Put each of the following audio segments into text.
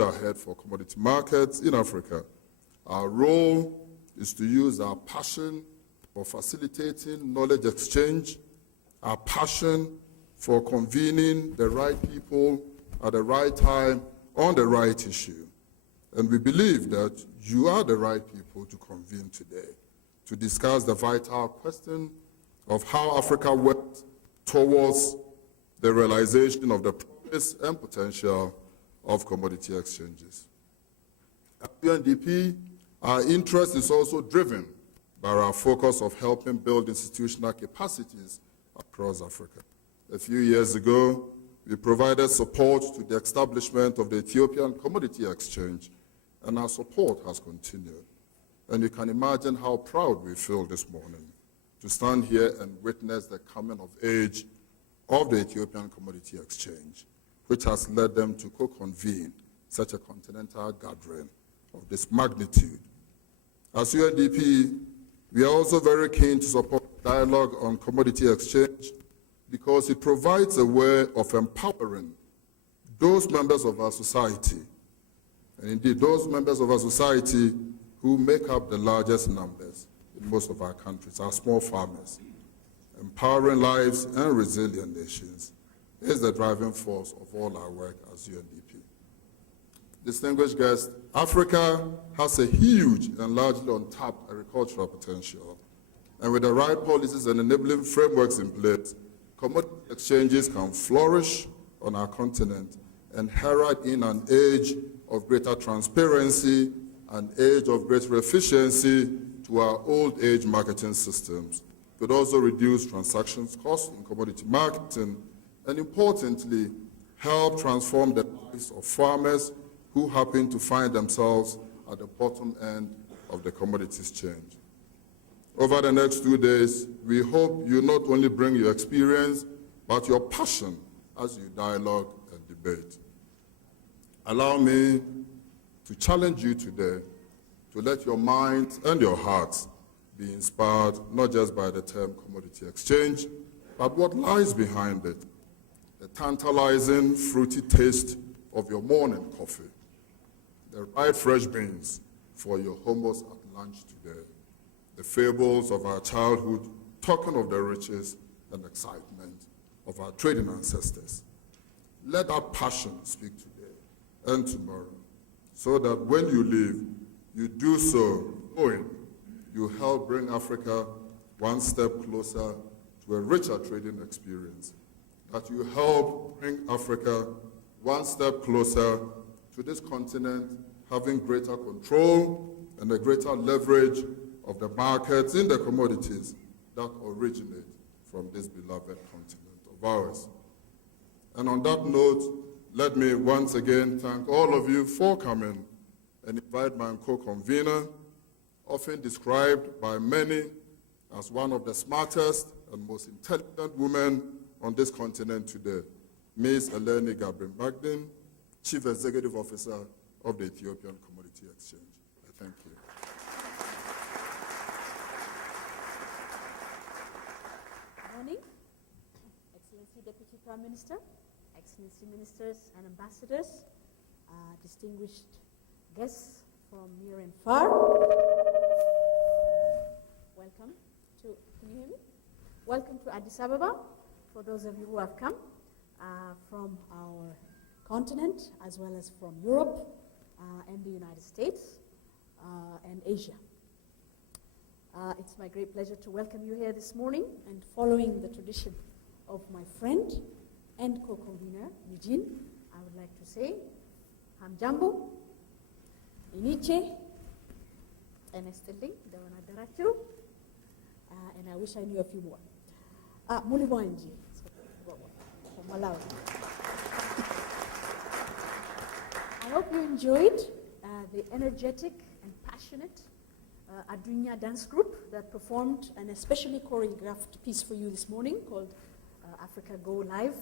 ahead for commodity markets in Africa. Our role is to use our passion for facilitating knowledge exchange, our passion for convening the right people at the right time on the right issue. And we believe that you are the right people to convene today to discuss the vital question of how Africa works towards the realization of the promise and potential of commodity exchanges. At UNDP, our interest is also driven by our focus of helping build institutional capacities across Africa. A few years ago, we provided support to the establishment of the Ethiopian Commodity Exchange, and our support has continued. And you can imagine how proud we feel this morning to stand here and witness the coming of age of the Ethiopian Commodity Exchange, which has led them to co-convene such a continental gathering of this magnitude. As UNDP, we are also very keen to support dialogue on commodity exchange because it provides a way of empowering those members of our society, and indeed those members of our society who make up the largest numbers in most of our countries, our small farmers. Empowering lives and resilient nations is the driving force of all our work as UNDP. Distinguished guests, Africa has a huge and largely untapped agricultural potential. And with the right policies and enabling frameworks in place, commodity exchanges can flourish on our continent and herald in an age of greater transparency, an age of greater efficiency to our old age marketing systems. Could also reduce transactions costs in commodity marketing, and importantly, help transform the lives of farmers who happen to find themselves at the bottom end of the commodities chain. Over the next 2 days, we hope you not only bring your experience, but your passion as you dialogue and debate. Allow me to challenge you today to let your minds and your hearts be inspired not just by the term commodity exchange, but what lies behind it. The tantalizing, fruity taste of your morning coffee, the right fresh beans for your hummus at lunch today, the fables of our childhood, talking of the riches and excitement of our trading ancestors. Let that passion speak today and tomorrow, so that when you leave, you do so knowing you help bring Africa one step closer to a richer trading experience, that you help bring Africa one step closer to this continent having greater control and a greater leverage of the markets in the commodities that originate from this beloved continent of ours. And on that note, let me once again thank all of you for coming and invite my co-convener, often described by many as one of the smartest and most intelligent women on this continent today, Ms. Eleni Gabriel-Magdin, Chief Executive Officer of the Ethiopian Commodity Exchange. I thank you. Good morning, Excellency Deputy Prime Minister, Excellency Ministers and Ambassadors, distinguished guests from near and far. Welcome to, can you hear me? Welcome to Addis Ababa, for those of you who have come from our continent, as well as from Europe and the United States and Asia. It's my great pleasure to welcome you here this morning, and following the tradition of my friend and co-convener, Eugene, I would like to say, Hamjambo, Iniche, Enestelling, Dawanadarachu, and I wish I knew a few more. Muliboinji, from Malawi. I hope you enjoyed the energetic and passionate Adunya dance group that performed an especially choreographed piece for you this morning called Africa Go Live,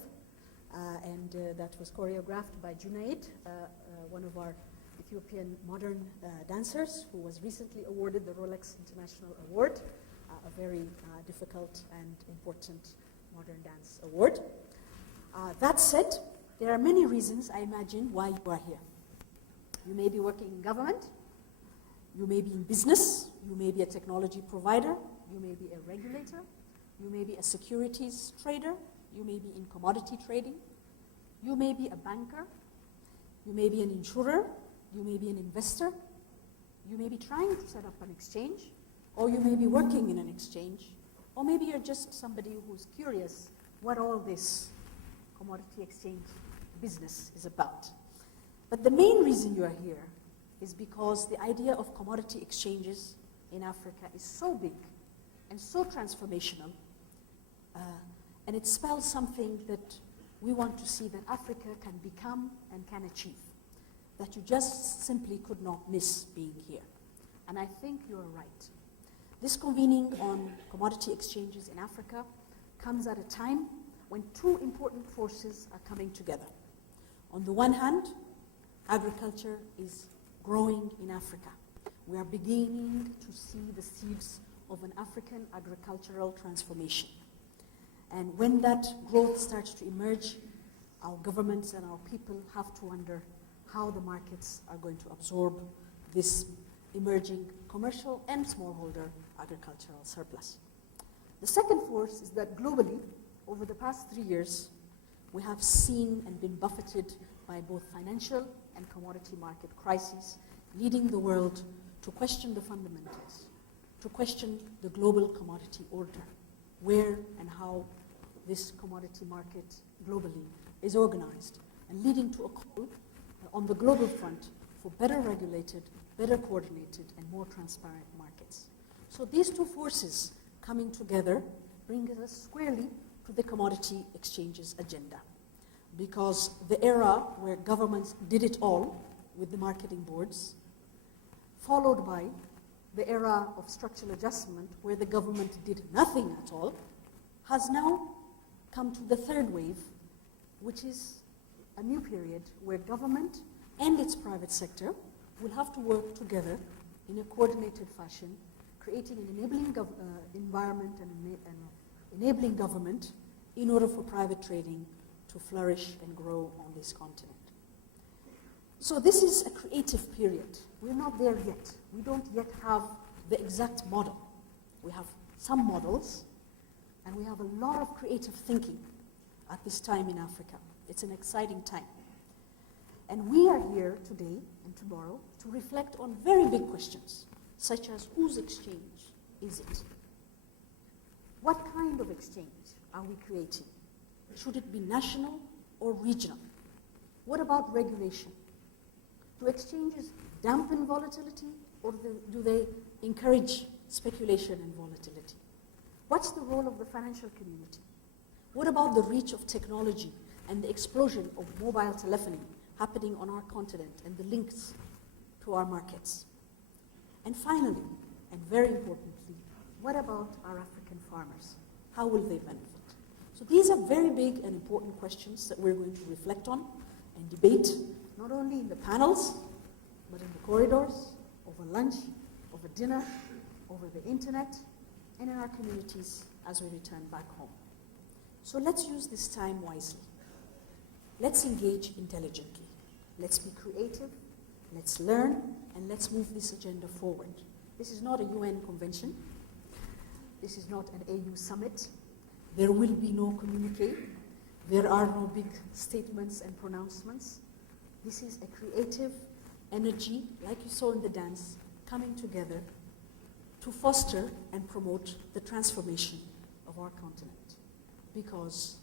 and that was choreographed by Junaid, one of our Ethiopian modern dancers who was recently awarded the Rolex International Award, a very difficult and important modern dance award. That said, there are many reasons, I imagine, why you are here. You may be working in government, you may be in business, you may be a technology provider, you may be a regulator, you may be a securities trader, you may be in commodity trading, you may be a banker, you may be an insurer, you may be an investor, you may be trying to set up an exchange, or you may be working in an exchange, or maybe you're just somebody who's curious what all this commodity exchange business is about. But the main reason you are here is because the idea of commodity exchanges in Africa is so big and so transformational, and it spells something that we want to see that Africa can become and can achieve, that you just simply could not miss being here. And I think you're right. This convening on commodity exchanges in Africa comes at a time when two important forces are coming together. On the one hand, agriculture is growing in Africa. We are beginning to see the seeds of an African agricultural transformation. And when that growth starts to emerge, our governments and our people have to wonder how the markets are going to absorb this emerging commercial and smallholder agricultural surplus. The second force is that globally, over the past 3 years, we have seen and been buffeted by both financial and commodity market crises, leading the world to question the fundamentals, to question the global commodity order, where and how this commodity market globally is organized, and leading to a call on the global front for better regulated, better coordinated, and more transparent markets. So these two forces coming together bring us squarely to the commodity exchanges agenda, because the era where governments did it all with the marketing boards, followed by the era of structural adjustment where the government did nothing at all, has now come to the third wave, which is a new period where government and its private sector will have to work together in a coordinated fashion, creating an enabling environment and enabling government in order for private trading to flourish and grow on this continent. So this is a creative period. We're not there yet. We don't yet have the exact model. We have some models, and we have a lot of creative thinking at this time in Africa. It's an exciting time. And we are here today and tomorrow to reflect on very big questions, such as whose exchange is it? What kind of exchange are we creating? Should it be national or regional? What about regulation? Do exchanges dampen volatility, or do they encourage speculation and volatility? What's the role of the financial community? What about the reach of technology and the explosion of mobile telephony happening on our continent and the links to our markets? And finally, and very importantly, what about our African farmers? How will they benefit? So these are very big and important questions that we're going to reflect on and debate, not only in the panels, but in the corridors, over lunch, over dinner, over the internet, and in our communities as we return back home. So let's use this time wisely. Let's engage intelligently. Let's be creative, let's learn, and let's move this agenda forward. This is not a UN convention. This is not an AU summit. There will be no communique. There are no big statements and pronouncements. This is a creative energy, like you saw in the dance, coming together to foster and promote the transformation of our continent. Because